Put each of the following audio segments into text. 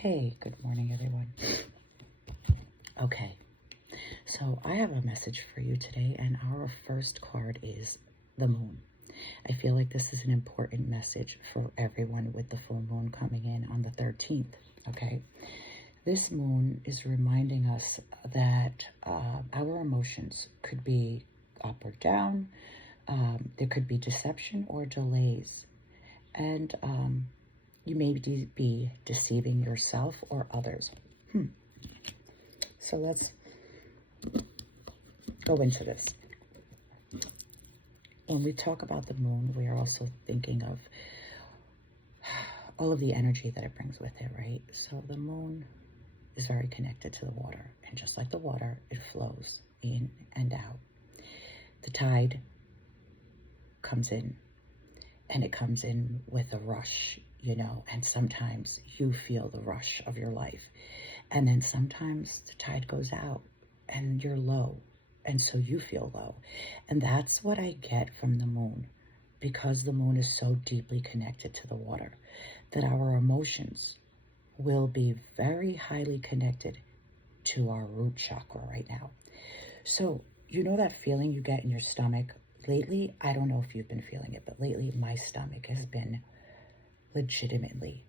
Hey, good morning, everyone. Okay, so I have a message for you today, and our first card is the moon. I feel like this is an important message for everyone with the full moon coming in on the 13th, okay? This moon is reminding us that our emotions could be up or down. There could be deception or delays. And you may be deceiving yourself or others. So let's go into this. When we talk about the moon, we are also thinking of all of the energy that it brings with it, right? So the moon is very connected to the water. And just like the water, it flows in and out. The tide comes in, and it comes in with a rush, and sometimes you feel the rush of your life. And then sometimes the tide goes out and you're low. And so you feel low. And that's what I get from the moon, because the moon is so deeply connected to the water, that our emotions will be very highly connected to our root chakra right now. So, you know that feeling you get in your stomach? Lately, I don't know if you've been feeling it, but lately my stomach has been legitimately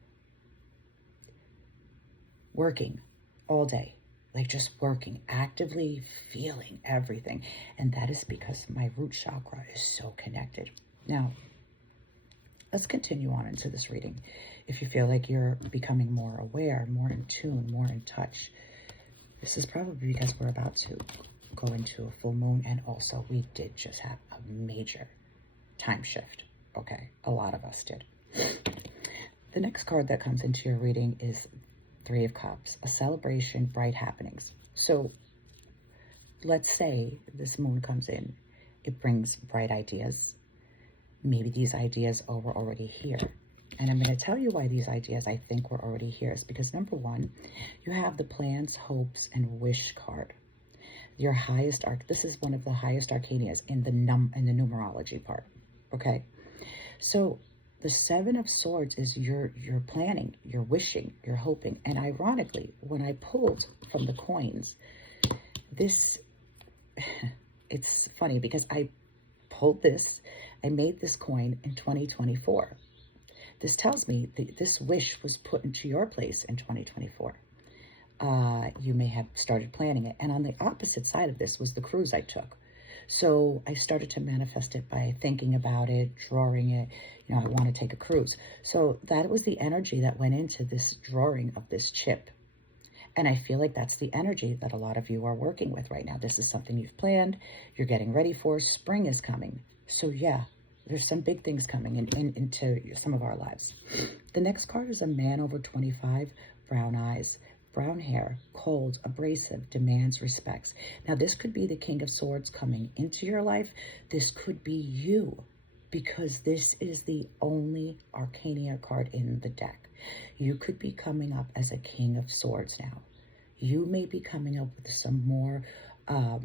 working all day, like just working, actively feeling everything. And that is because my root chakra is so connected. Now, let's continue on into this reading. If you feel like you're becoming more aware, more in tune, more in touch, this is probably because we're about to go into a full moon. And also we did just have a major time shift. Okay, a lot of us did. The next card that comes into your reading is Three of Cups, a celebration, bright happenings. So let's say this moon comes in, it brings bright ideas. Maybe these ideas were already here. And I'm going to tell you why these ideas I think were already here. Is because number one, you have the plans, hopes, and wish card. Your highest arc. This is one of the highest arcanas in the numerology part. Okay, so the Seven of Swords is your planning, your wishing, your hoping. And ironically, when I pulled from the coins, this, it's funny because I pulled this, I made this coin in 2024. This tells me that this wish was put into your place in 2024. You may have started planning it. And on the opposite side of this was the cruise I took. So I started to manifest it by thinking about it, drawing it. I want to take a cruise. So that was the energy that went into this drawing of this chip. And I feel like that's the energy that a lot of you are working with right now. This is something you've planned, you're getting ready for. Spring is coming. So yeah, there's some big things coming into some of our lives. The next card is a man over 25, brown eyes, brown hair, cold, abrasive, demands respects. Now, this could be the King of Swords coming into your life. This could be you, because this is the only Arcania card in the deck. You could be coming up as a King of Swords now. You may be coming up with some more, I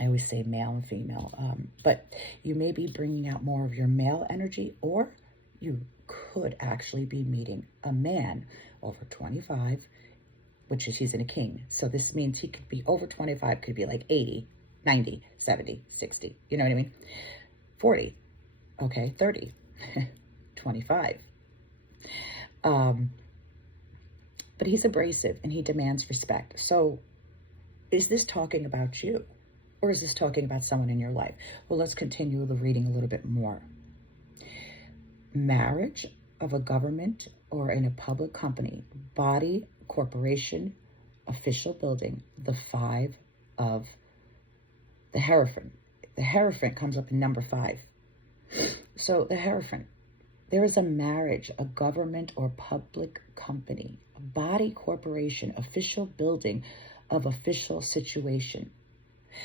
always say male and female, but you may be bringing out more of your male energy, or you could actually be meeting a man over 25, which is, he's in a king. So this means he could be over 25, could be like 80, 90, 70, 60. You know what I mean? 40, okay, 30, 25. But he's abrasive and he demands respect. So is this talking about you? Or is this talking about someone in your life? Well, let's continue the reading a little bit more. Marriage of a government or in a public company, body, corporation, official building, the Five of the Hierophant. The Hierophant comes up in number 5. So the Hierophant, there is a marriage, a government or public company, a body, corporation, official building of official situation.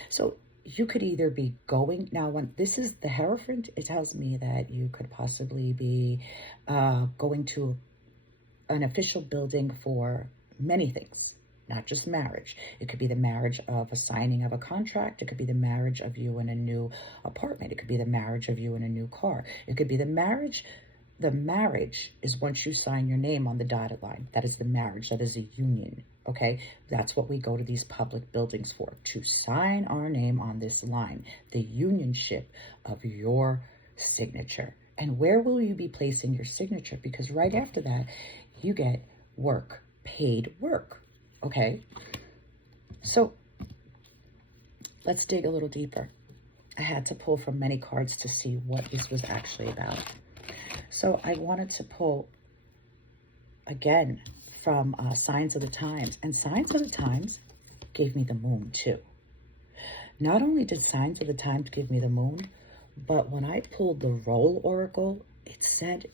So you could either be going, now when this is the Hierophant, it tells me that you could possibly be going to an official building for many things, not just marriage. It could be the marriage of a signing of a contract. It could be the marriage of you in a new apartment. It could be the marriage of you in a new car. It could be the marriage The marriage is once you sign your name on the dotted line. That is the marriage. That is a union. Okay, that's what we go to these public buildings for, to sign our name on this line, the unionship of your signature. And where will you be placing your signature? Because right after that, you get work, paid work. Okay, so let's dig a little deeper. I had to pull from many cards to see what this was actually about. So I wanted to pull again from Signs of the Times. And Signs of the Times gave me the moon too. Not only did Signs of the Times give me the moon, but when I pulled the Roll Oracle, it said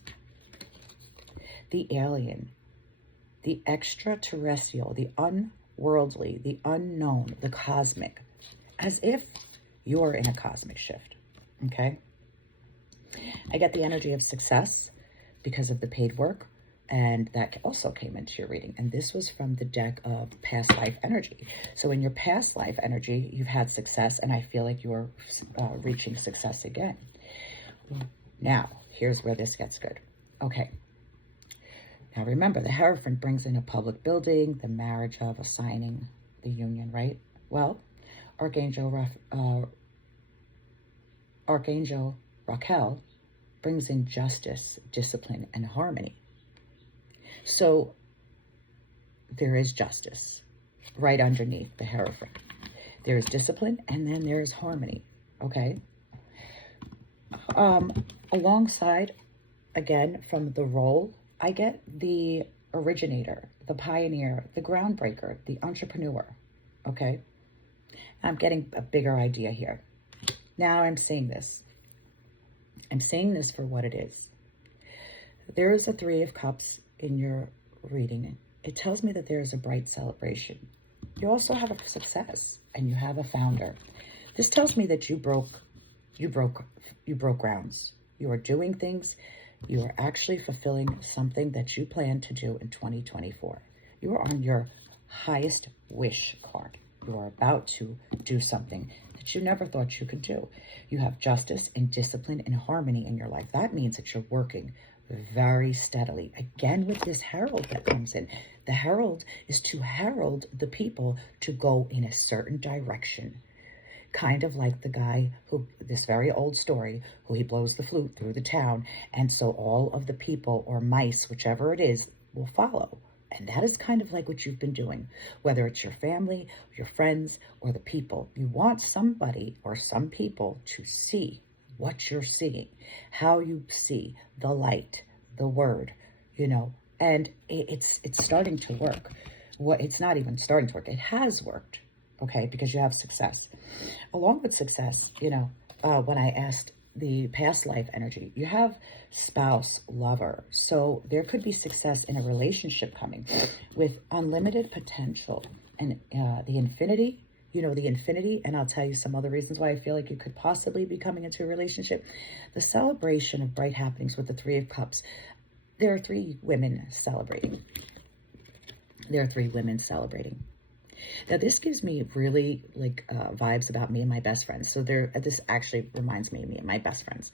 the alien, the extraterrestrial, the unworldly, the unknown, the cosmic, as if you're in a cosmic shift, okay? I get the energy of success because of the paid work, and that also came into your reading. And this was from the deck of past life energy. So in your past life energy, you've had success, and I feel like you're reaching success again. Now, here's where this gets good. Okay. Now remember, the Hierophant brings in a public building, the marriage of assigning the union, right? Well, Archangel Raquel brings in justice, discipline, and harmony. So there is justice right underneath the Hierophant. There's discipline, and then there's harmony, okay? Alongside, again, from the Roll, I get the originator, the pioneer, the groundbreaker, the entrepreneur, okay? I'm getting a bigger idea here. Now I'm seeing this. I'm seeing this for what it is. There is a Three of Cups in your reading. It tells me that there is a bright celebration. You also have a success, and you have a founder. This tells me that you broke grounds. You are doing things. You are actually fulfilling something that you plan to do in 2024. You are on your highest wish card. You are about to do something that you never thought you could do. You have justice and discipline and harmony in your life. That means that you're working very steadily. Again, with this herald that comes in. The herald is to herald the people to go in a certain direction. Kind of like the guy who, this very old story, who he blows the flute through the town, and so all of the people or mice, whichever it is, will follow. And that is kind of like what you've been doing, whether it's your family, your friends, or the people. You want somebody or some people to see what you're seeing, how you see the light, the word, you know, and it's starting to work. It's not even starting to work. It has worked, okay, because you have success. Along with success, you know, when I asked the past life energy, you have spouse, lover. So there could be success in a relationship coming with unlimited potential and the infinity, you know, the infinity. And I'll tell you some other reasons why I feel like you could possibly be coming into a relationship. The celebration of bright happenings with the Three of Cups. There are three women celebrating. Now, this gives me really like vibes about me and my best friends. So this actually reminds me of me and my best friends,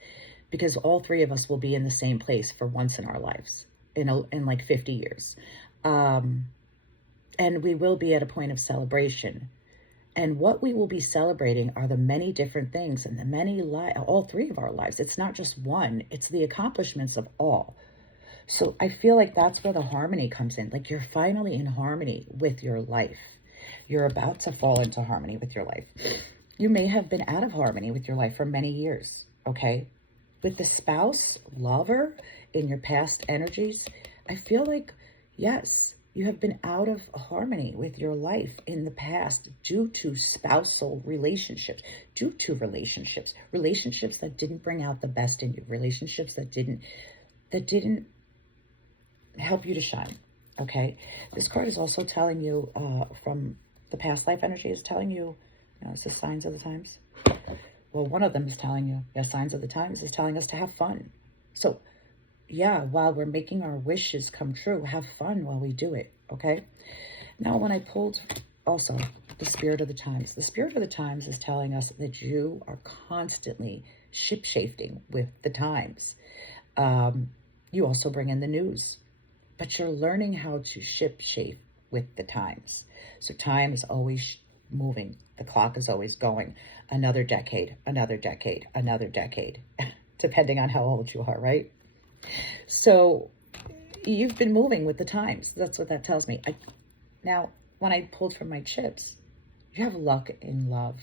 because all three of us will be in the same place for once in our lives in like 50 years. And we will be at a point of celebration. And what we will be celebrating are the many different things and the many all three of our lives. It's not just one, it's the accomplishments of all. So I feel like that's where the harmony comes in. Like you're finally in harmony with your life. You're about to fall into harmony with your life. You may have been out of harmony with your life for many years, okay? With the spouse, lover, in your past energies, I feel like, yes, you have been out of harmony with your life in the past due to spousal relationships, relationships that didn't bring out the best in you, relationships that didn't help you to shine, okay? This card is also telling you from the past life energy is telling you, it's the Signs of the Times. Well, one of them is telling you, Signs of the Times is telling us to have fun. So, yeah, while we're making our wishes come true, have fun while we do it, okay? Now, when I pulled also the Spirit of the Times is telling us that you are constantly ship-shifting with the times. You also bring in the news, but you're learning how to ship shape with the times. So time is always moving. The clock is always going. Another decade, another decade, another decade, depending on how old you are, right? So you've been moving with the times. That's what that tells me. Now, when I pulled from my chips, you have luck in love,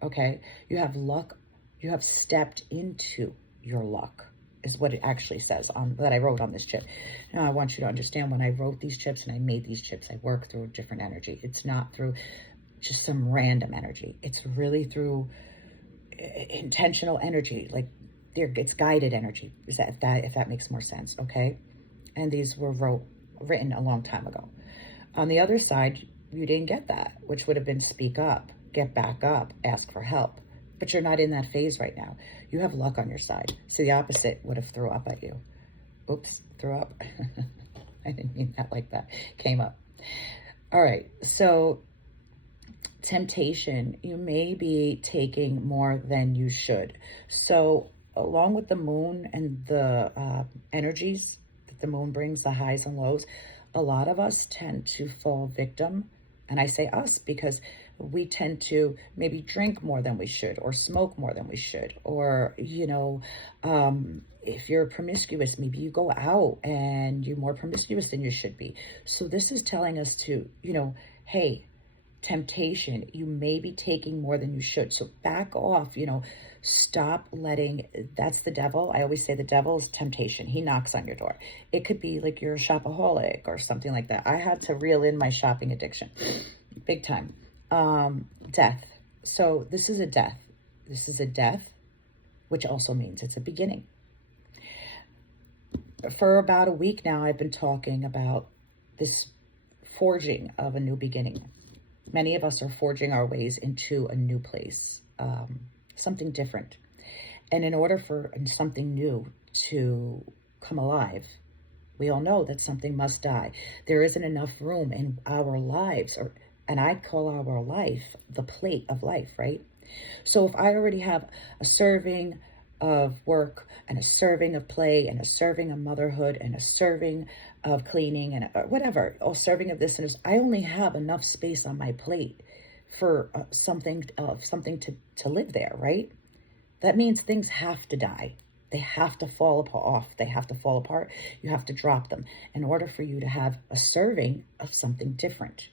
okay? You have luck. You have stepped into your luck, is what it actually says on that I wrote on this chip. Now, I want you to understand, when I wrote these chips and I made these chips, I work through a different energy. It's not through just some random energy. It's really through intentional energy. Like, it's guided energy. Is that if that makes more sense, okay? And these were written a long time ago. On the other side, you didn't get that, which would have been speak up, get back up, ask for help. But you're not in that phase right now. You have luck on your side. So the opposite would have threw up at you. Oops, threw up. I didn't mean that like that. Came up. All right, so temptation, you may be taking more than you should. So along with the moon and the energies that the moon brings, the highs and lows, a lot of us tend to fall victim. And I say us because we tend to maybe drink more than we should, or smoke more than we should, or, if you're promiscuous, maybe you go out and you're more promiscuous than you should be. So this is telling us to, hey, temptation, you may be taking more than you should. So back off, stop letting, that's the devil. I always say the devil is temptation. He knocks on your door. It could be like you're a shopaholic or something like that. I had to reel in my shopping addiction big time. Death. So this is a death. This is a death, which also means it's a beginning. For about a week now, I've been talking about this forging of a new beginning. Many of us are forging our ways into a new place, something different. And in order for something new to come alive, we all know that something must die. There isn't enough room in our lives, and I call our life the plate of life, right? So if I already have a serving of work and a serving of play and a serving of motherhood and a serving of cleaning and whatever, or serving of this and this, I only have enough space on my plate for something to live there, right? That means things have to die. They have to fall off. They have to fall apart. You have to drop them in order for you to have a serving of something different.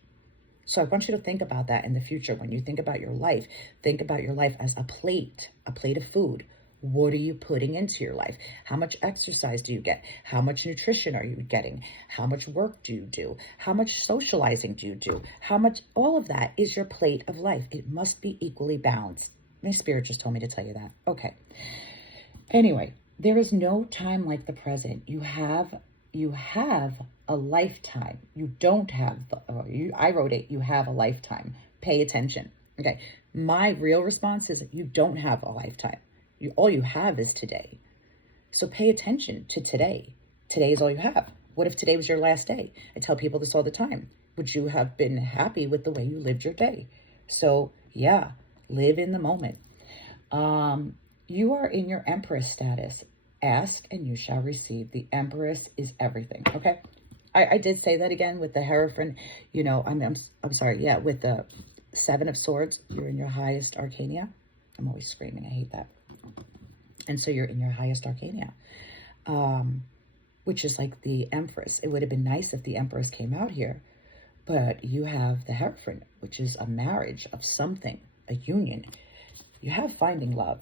So I want you to think about that in the future. When you think about your life, think about your life as a plate of food. What are you putting into your life? How much exercise do you get? How much nutrition are you getting? How much work do you do? How much socializing do you do? All of that is your plate of life. It must be equally balanced. My spirit just told me to tell you that. Okay. Anyway, there is no time like the present. You have a lifetime. You don't have, I wrote it, you have a lifetime. Pay attention. Okay. My real response is you don't have a lifetime. All you have is today. So pay attention to today. Today is all you have. What if today was your last day? I tell people this all the time. Would you have been happy with the way you lived your day? So yeah, live in the moment. You are in your Empress status. Ask and you shall receive. The Empress is everything. Okay. I did say that again with the Hierophant, I'm sorry. Yeah. With the Seven of Swords, you're in your highest arcana. I'm always screaming. I hate that. And so you're in your highest arcana, which is like the Empress. It would have been nice if the Empress came out here, but you have the Hierophant, which is a marriage of something, a union. You have finding love.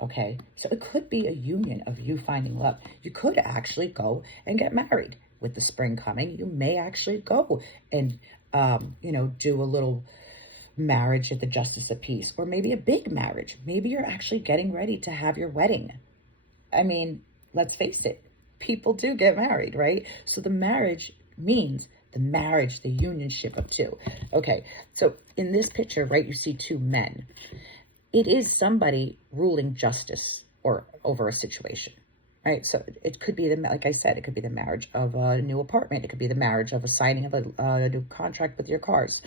Okay, so it could be a union of you finding love. You could actually go and get married with the spring coming. You may actually go and, do a little marriage at the Justice of Peace, or maybe a big marriage. Maybe you're actually getting ready to have your wedding. I mean, let's face it, people do get married, right? So the marriage means the marriage, the unionship of two. Okay, so in this picture, right, you see two men. It is somebody ruling justice or over a situation, right? So it could be, like I said, it could be the marriage of a new apartment. It could be the marriage of a signing of a new contract with your cars.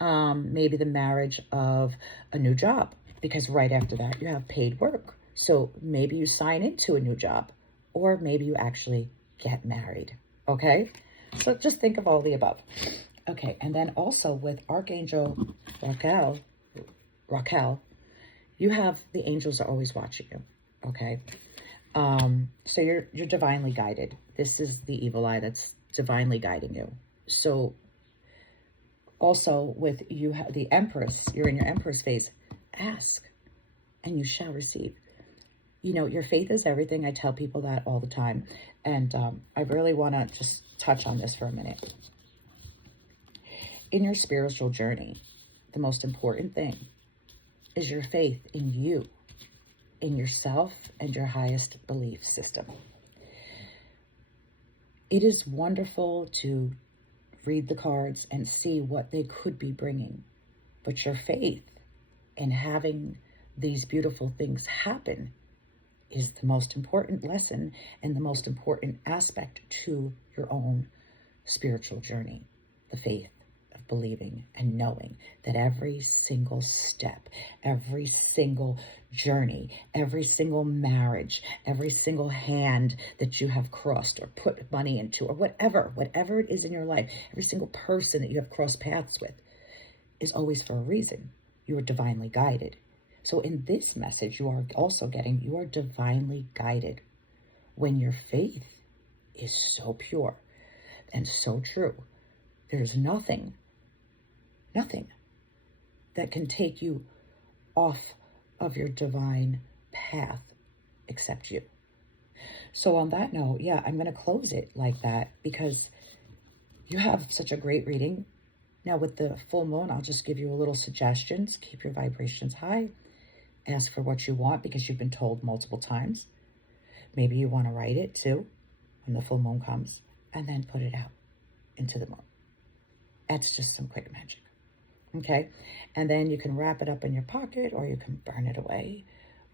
Maybe the marriage of a new job, because right after that you have paid work. So maybe you sign into a new job, or maybe you actually get married. Okay? So just think of all the above. Okay, and then also with Archangel Raquel, you have the angels are always watching you. Okay? So you're divinely guided. This is the evil eye that's divinely guiding you. So also with you, the Empress, you're in your Empress phase. Ask, and you shall receive. You know, your faith is everything. I tell people that all the time, and I really want to just touch on this for a minute. In your spiritual journey, the most important thing is your faith in you, in yourself, and your highest belief system. It is wonderful to read the cards and see what they could be bringing, but your faith in having these beautiful things happen is the most important lesson and the most important aspect to your own spiritual journey. The faith of believing and knowing that every single step, every single journey, every single marriage, every single hand that you have crossed or put money into, or whatever it is in your life, every single person that you have crossed paths with is always for a reason. You are divinely guided. So in this message, you are also getting, you are divinely guided when your faith is so pure and so true. There's nothing that can take you off of your divine path except you. So on that note, yeah, I'm going to close it like that because you have such a great reading. Now with the full moon, I'll just give you a little suggestions. Keep your vibrations high. Ask for what you want because you've been told multiple times. Maybe you want to write it too when the full moon comes and then put it out into the moon. That's just some quick magic. Okay? And then you can wrap it up in your pocket, or you can burn it away,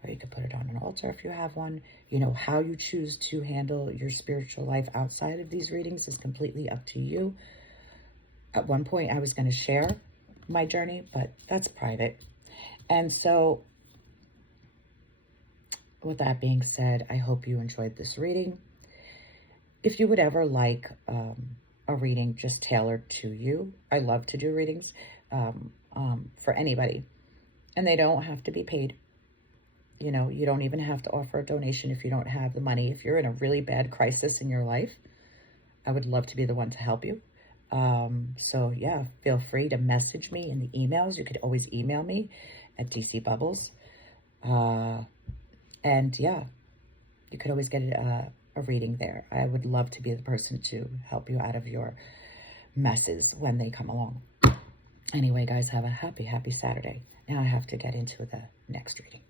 or you can put it on an altar if you have one. You know, how you choose to handle your spiritual life outside of these readings is completely up to you. At one point, I was going to share my journey, but that's private. And so with that being said, I hope you enjoyed this reading. If you would ever like a reading just tailored to you, I love to do readings for anybody. And they don't have to be paid. You know, you don't even have to offer a donation if you don't have the money. If you're in a really bad crisis in your life, I would love to be the one to help you. So yeah, feel free to message me in the emails. You could always email me at DC Bubbles. And yeah, you could always get a reading there. I would love to be the person to help you out of your messes when they come along. Anyway, guys, have a happy Saturday. Now I have to get into the next reading.